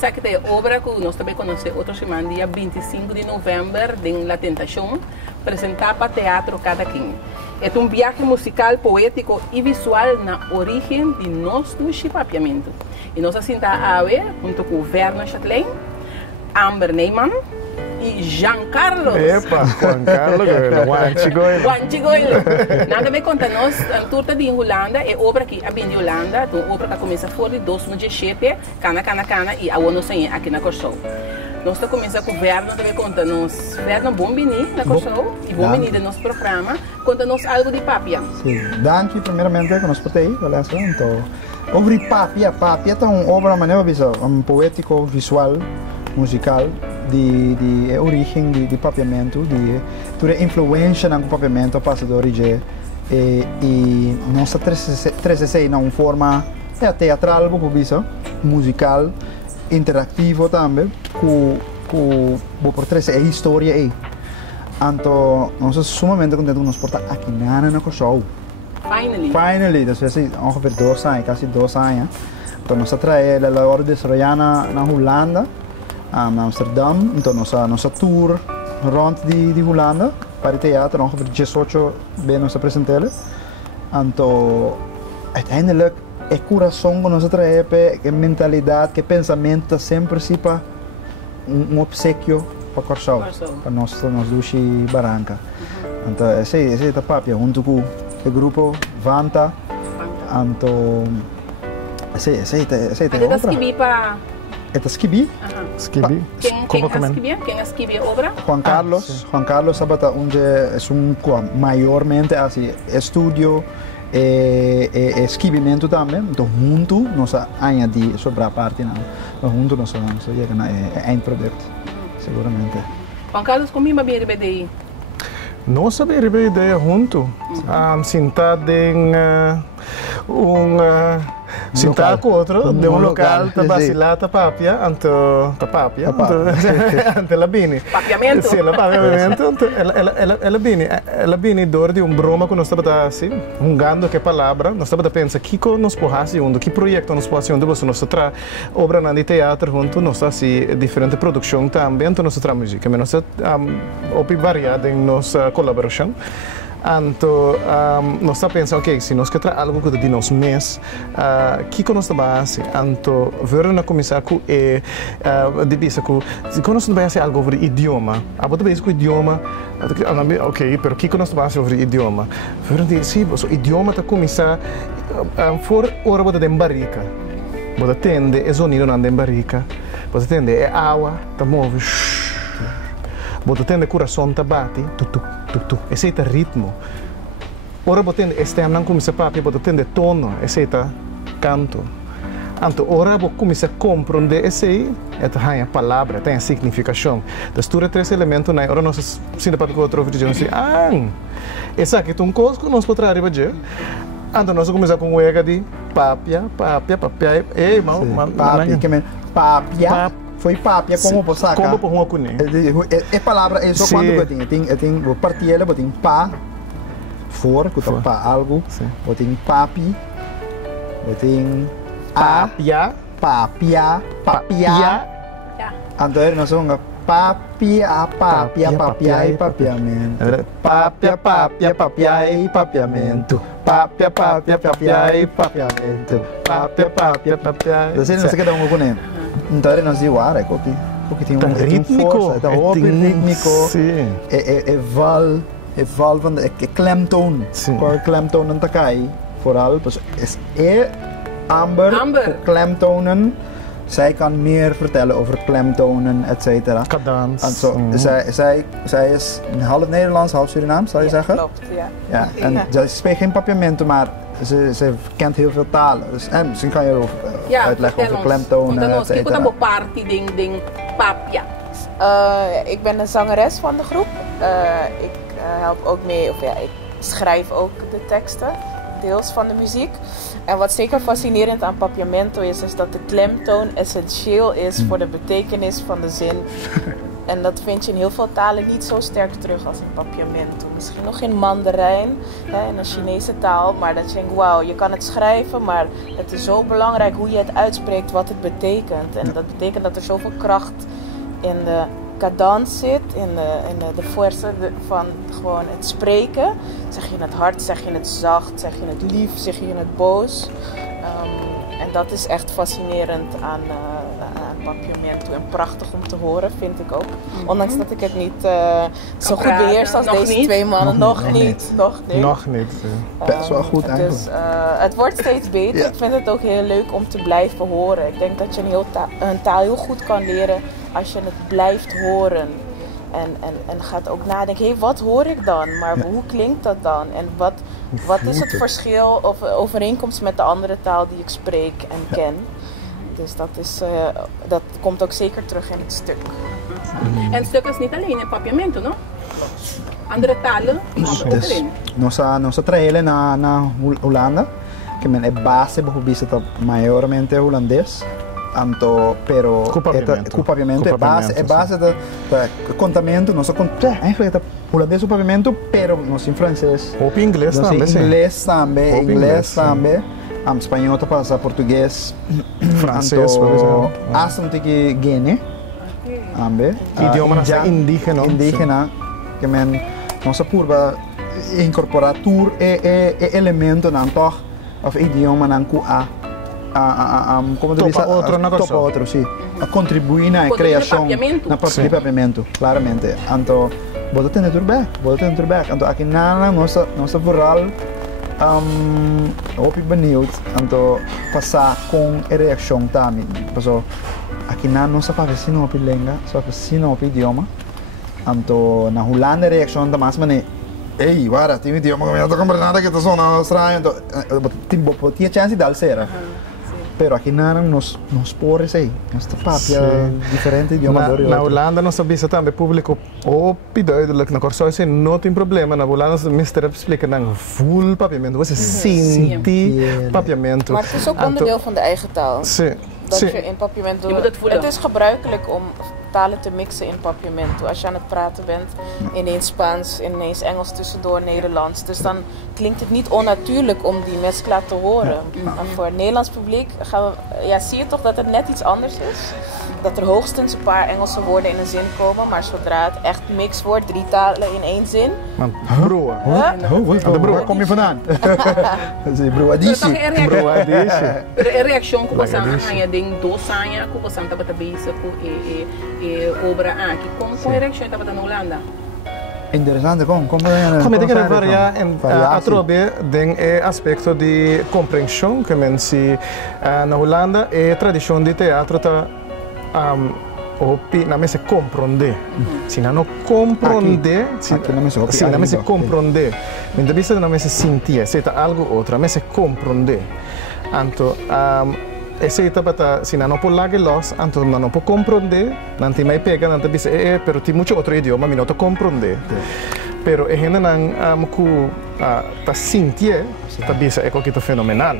essa que é obra que nós também conhecemos outra semana, dia 25 de novembro, em La Tentación, apresentada para Teatro Cada Quem. É viaje musical, poético e visual na origem de nosso chipapiamento. E nós assim a ver, junto com Werner Chatelain, Amber Neyman e Jean Carlos. Epa, Juan Carlos, Juan Chigoilo. Nada me conta, nós, a turta de Holanda, é obra que a de Holanda, então obra que começa fora de 2017, cana, e a ONU sem aqui na Corsou. Nós começamos com o Werner, também conta, nós, Werner, bom venir na Corsou, e bom venir do nosso programa, conta-nos algo de Papia. Sim, danke primeiramente que nos portei, beleza, então, sobre Papia é uma obra, maneira poético, visual, musical, de origem de papiamento, de toda influência no papiamento passa de origem e nossa 360 não forma teatral, musical, interativo também, com por 3 história aí. Então, nós somos sumamente contentes de nos portar aqui na show. Finally, después de ongeveer 2 anos, quase 2 anos. Então, nós traemos a hora de desarrollar na Holanda. Amsterdam, então nossa tour rond de Holanda para o teatro, ongeveer 18 bem nos apresentamos. Então, uiteindelijk, é coração que nós trazemos, é mentalidade, que pensamento, sempre se para obsequio para Corsou, para nós dois Barranca. Então, esse é o papel, junto com o grupo Vanta. Então, esse é o obra. É Skibi? Skibi. Quem escreve a obra? Juan Carlos. Juan Carlos Sabata, onde é maiormente assim, estúdio e escrevimento também. Então, junto, nós añadimos sobre a parte, junto, nós chegamos a produto, seguramente. Juan Carlos, como é bem daí? Nós sabemos a ideia junto, sentado em sentado com outro, de local, tá vacilar, tá papia, ante la bini. Papiamento? Sim, la papiamento, ela bini dor de broma que nós estamos assim, jugando que palavra, nós estamos a pensar que nós podemos fazer, que projeto nós podemos fazer, depois nós tra obra na de teatro junto, nós assim diferente produção também, então nós tra música, mas nós variada em nossa colaboração. Então, nós estamos pensando, ok, se nós queremos algo que de nós mesmos, que nós estamos fazendo? Então, vamos começar com se nós estamos fazendo algo sobre idioma, a vez com idioma, ok, mas que nós estamos fazendo sobre idioma? Vamos dizer, sim, o idioma está começar for hora de embarica. Você atende, é sonido na embarica. Você atende, é água, está move. Você atende, coração está bate, esse é o ritmo. Ora você atende, este ano começa a papi, você atende tono, esse é o canto. Então, ora você começa a compreender esse é a palavra, tem a significação. Das tuas 3 elementos, ora nós sinta para que outro vídeo assim, esse aqui é um coisa que nós podemos arribar. Então, nós começamos com o ega de papia, ei, papia. Foi papia como você saca. Como por uma cunha. É palavra, é só quando eu tenho partilha, eu tenho pá, for, que eu pá algo, eu tenho papi, eu tenho papia. Então nós vamos papia e papiamento. Papia e papiamento. Papia e papiamento. Papia. Você não se queda um pouco, então nós dizemos, porque tem ritmico, ritmico, é val van de klemtoon, klemtonen te kai, vooral, dus Amber klemtonen, zij kan meer vertellen over klemtonen, etc. Cadans. Zij is half Nederlands, half Surinaams, zou je zeggen? Klopt, ja. En zij spreekt geen papiamento, maar ze kent heel veel talen. Dus, en misschien kan je erover uitleggen over klemtonen, etc. Ik ben party ding papia. Ik ben de zangeres van de groep. Ik help ook mee, ik schrijf ook de teksten, deels van de muziek. En wat zeker fascinerend aan Papiamento is dat de klemtoon essentieel is voor de betekenis van de zin. En dat vind je in heel veel talen niet zo sterk terug als in Papiamento. Misschien nog in Mandarijn, in een Chinese taal. Maar dat je denkt, wauw, je kan het schrijven, maar het is zo belangrijk hoe je het uitspreekt, wat het betekent. En dat betekent dat er zoveel kracht in de cadans zit, in de force van gewoon het spreken. Zeg je het hard, zeg je het zacht, zeg je het lief, zeg je het boos. En dat is echt fascinerend aan Papiamento en prachtig om te horen, vind ik ook. Ondanks dat ik het niet zo goed beheers als deze niet. Twee mannen. Nog niet. Nog niet. Best wel goed eigenlijk. Dus het wordt steeds beter. Ja. Ik vind het ook heel leuk om te blijven horen. Ik denk dat je een taal heel goed kan leren als je het blijft horen. En gaat ook nadenken, hé, wat hoor ik dan? Maar hoe klinkt dat dan? En wat is het verschil of overeenkomst met de andere taal die ik spreek en ken? Dus dat komt ook zeker terug in het stuk. En het stuk is niet alleen in Papiamento, no? Andere talen komen ook erin. Nossa traile na Holanda, que é base para maiormente holandês. Pero com papiamento é base do contamento, eigenlijk é holandês o papiamento, pero nós em francês. Ou em inglês também. Inglês também. Espanhol tá passa português, francês, por exemplo. Asam que Guiné. Ambe. Idioma indígena. Que men nossa purba incorporar tour elemento nan toch of idioma nan ku como tu diz, topa outro, sim. A contribuir na criação, na parte de papiamento, claramente. Então, vou ter tudo bem. Então, aqui na nossa vooral hoop ik benieuwd om passar com a reação também. Porque aqui na nossa vecina op língua, só vecina op idioma. Então, na Holanda a reação da mais maneira. Ei, guarda, tem idioma que eu não estou compreendendo que está só na Austrália. Então, tinha chance de alcer. Pero aqui nos pobres aí, nossa papia diferente idioma. Na Holanda nós sabemos também público duidelijk na corsoise não tem problema. Na Holanda nós mister explica não full papiamento, você sente papiamento. Maar het is ook onderdeel van de eigen taal. Sim. Dat je in Papiamento. Het is gebruikelijk om talen te mixen in Papiamento. Als je aan het praten bent, ineens Spaans, ineens Engels tussendoor, Nederlands. Dus dan klinkt het niet onnatuurlijk om die mezcla te horen. En voor het Nederlands publiek zie je toch dat het net iets anders is. Dat er hoogstens een paar Engelse woorden in een zin komen, maar zodra het echt mix wordt, 3 talen in 1 zin. Broer. Waar kom je vandaan? Broer Adishi. De reactie komt aan je ding dosanya, kuko santa bata bezig obra aqui. Como reactie dat bata na Holanda? Interessante, como ik denk varia a trobe den aspecto de compreensão que men si na Holanda e tradição de teatro ta na me se comprende. Se não comprende, se na me se comprende. Men da vista na me se sentia, se ta algo outra, me se comprende. Anto essa etapa se não por lá que los, anto não por compreender, não tem mais pega, não tem bisa pero tem muito outro idioma, me não to compreender. Pero é ainda não ku ta sentir, ta bisa é coisa fenomenal.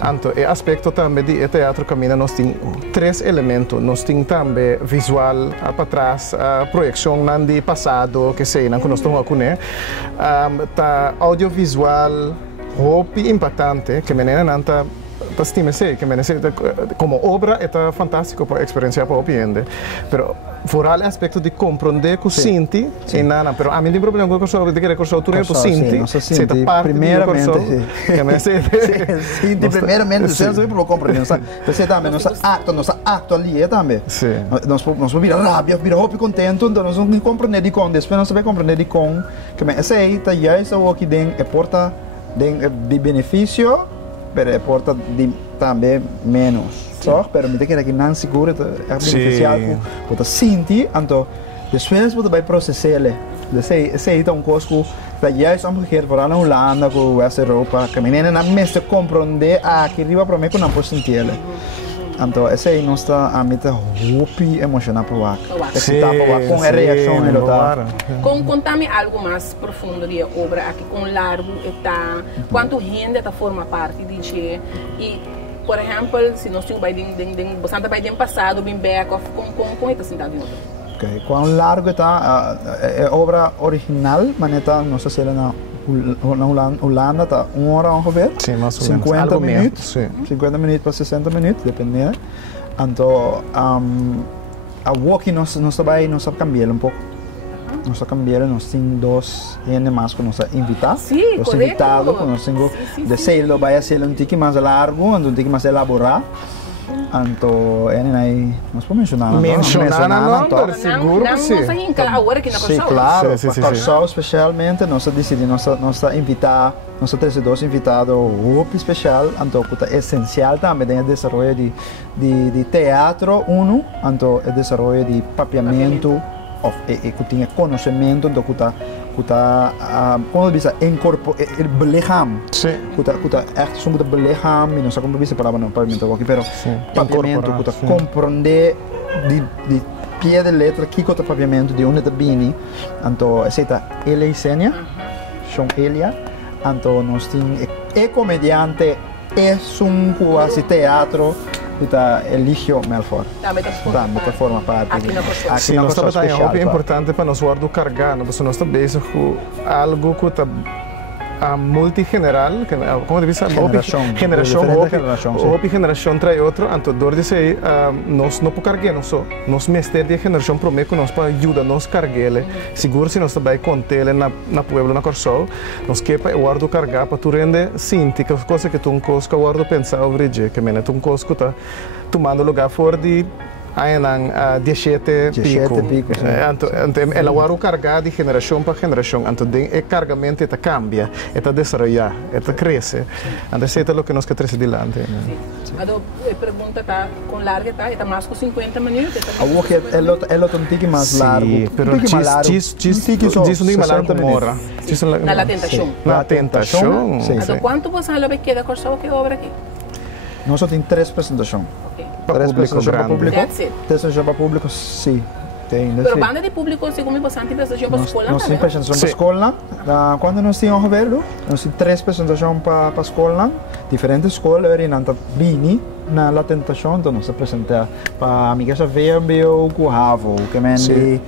Anto é aspecto também de teatro caminha nós tem 3 elementos, nós tem também visual para trás, projeção nan de passado que sei, não que nós estamos aqui, né? Ta audiovisual, roupa impactante que menina não ta estima sei que como obra é fantástico para experienciar para o cliente, pero fora o aspecto de compreender que senti e nada, pero a mim tem problema com o curso de que curso tu não senti, se ta parte primeiramente que me sei senti primeiramente você não sabe por compreender, sabe? Você também nossa acto ali também. Nós vira rabia, vira hope contento, então nós não compreender de com, depois nós saber compreender de com, que me sei tá juist o que den é porta de benefício, pero é porta de também menos. Toch? Pero me que não seguro é beneficial por sentir, então depois você vai processar. Sei então coisas que juist omgekeerd vooral in Holanda, in West-Europa, que menina não mesmo compreender que riba para mim que não pode sentir. Então essa aí não está a meta hopi emocional para o com a reação do outro. Contame algo mais profundo da obra aqui com largo está quanto gente está forma parte disso e por exemplo se nós temos bem bastante bem passado bem back off com está sentado em outro. Ok, quão largo está a obra original, mas está, não sei se ela na Holanda está 1 hora ongeveer. Sim, mais ou menos. 50 Algo menos, minutos. sim. 50 minutos para 60 minutos, dependendo. Então, a walking nós também nós cambiar um pouco. Nós cambiamos, nós temos 2 anos mais que nós invitados. Sim, Os correto. invitados, nós temos de sair, vai ser um tique mais largo, um tique mais elaborado. Então, nós podemos mencionar. Mencionar, pero seguro que sim. Não sei em cada hora que na Sim, Corsol. claro. Sim, sim, Para sim. Corsol, especialmente, nós decidimos invitar, nós temos 2 invitados, muito especial, então, é essencial também no desenvolvimento de teatro, então, o desenvolvimento de papiamento, que tinha conhecimento, então, como bisa incorporar belichaam. Sim. Kuta echt zo moeten belichaam, não sei como bisa palavra no papiamento aqui, pero papiamento kuta compreender de pie de letra que kuta papiamento de onde tá bini, então aceita ele e Senia, são Elia, então nós tem comediante quase teatro. Kuta Eligio Melfort. Também forma parte. Aqui na Corsol. Sim, nós estamos é importante para nós guardar carga, nós estamos bezig com algo que está multigeneral, como diz, geração trai outro, então dor disso aí, nós não podemos carregar, nós mestre de geração promete nós para ajudar nós carregar, seguro se nós também contele na pueblo na Corsol, nós quepa guardo carga para tu rende sinti que coisa que tu um cosco guardo pensar sobre je, que mena tu um cosco tá tomando lugar fora de ainang 17 pico. Então, ela guarda carga de geração para geração. Então, o cargamento está cambia, está desenvolver, está cresce. Então, isso é o que nós queremos adiante. A pergunta está com larga, está mais com 50 minutos. A walk é um tique mais largo. Sim, pero diz um mais largo uma hora. Na tentação. Na tentação. Então, quanto você vai querer Corsol que obra aqui? Nós só temos 3 apresentações. Para público grande. 3 apresentações para público, sim. Pero banda de público, segundo você, tem apresentação para a escola? Nós temos apresentação para a escola. Quando nós temos governo, nós temos 3 apresentações para a escola. Diferentes escolas, e nós bini na tentação, então nós apresentamos para amigas a VMBO, com o Ravo, que mendi, e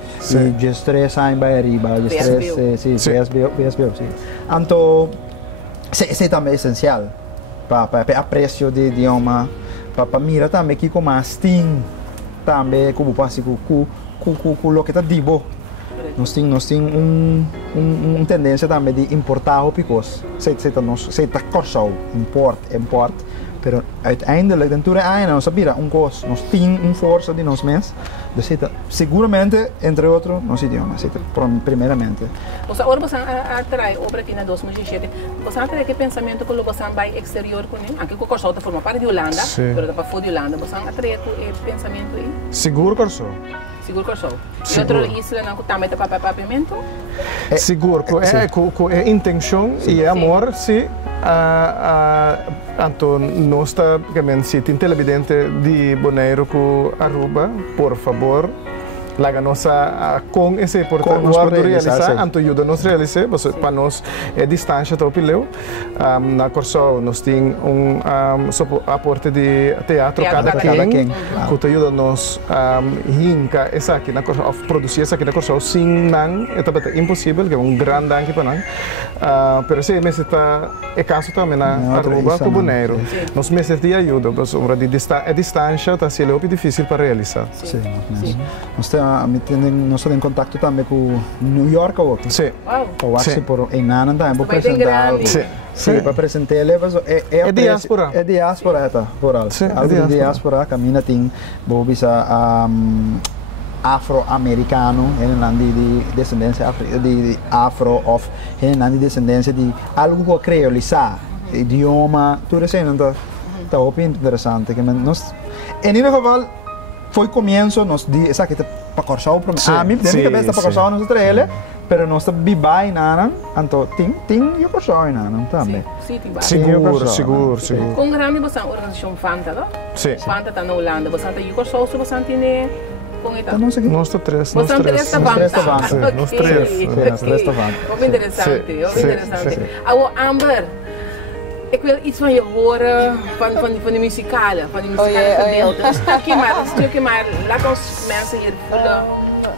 gestre sai para arriba, gestre, sim, VSBO, sim. Então, isso é também essencial. Para apreço de idioma, para mirar também que como assim também como passa com o que está dibo, nós temos tendência também de importar o picos, se está Corsol import, pero uiteindelijk dentro nós sabia costo, nós temos força de nós mesmos, seguramente entre outros nos idiomas, primeiramente. Você agora você atrai obra aqui na 2017. Você atrai que pensamento que você vai exterior com ele? Aqui com o Corsol forma parte de Holanda, mas para fora de Holanda, você atrai que pensamento aí? Seguro Corsol. Seguro Corsol. E outra isla não também tem papiamento? Seguro, com intenção e amor, sim. Então, nós estamos se tem televidente de Bonaire com Aruba, por favor, laga nossa com esse importante guardo realizar, então ajuda nós realizar, para nós é distância do pileu. Na Corsol nós temos aporte de teatro cada quem, que ajuda nós hinca essa aqui na Corsol, produzir essa aqui na Corsol sem não, é impossível, que é grande aqui para nós. Pero se me está é caso também na Aruba com Bonaire. Nós me de ajuda, mas a distância está sendo difícil para realizar. Sim. Nós temos contato também com New York ou outro. Sim. Ou assim por Enanan também para apresentar. Sim, para apresentar é diáspora. É diáspora rural. A diáspora caminha tem bisa afro-americano, de descendência de afro of, de descendência de algo que creolizar, idioma, tudo isso está bem interessante. Em geval foi começo nós de essa que para Corsol para mim dentro da cabeça para Corsol nós trabalha, pero nós vibai nana, então tem eu Corsol nana também. Sim, tem Seguro. Com grande você organização Fanta, não? Sim. Fanta está na Holanda, você tem Corsol, você tem Nós estamos três. Nós três da banda. Nós três. Muito interessante. Agora, Amber, ik wil iets van je horen, van de muzikale gedeelte. Een stukje maar, laat ons mensen hier voelen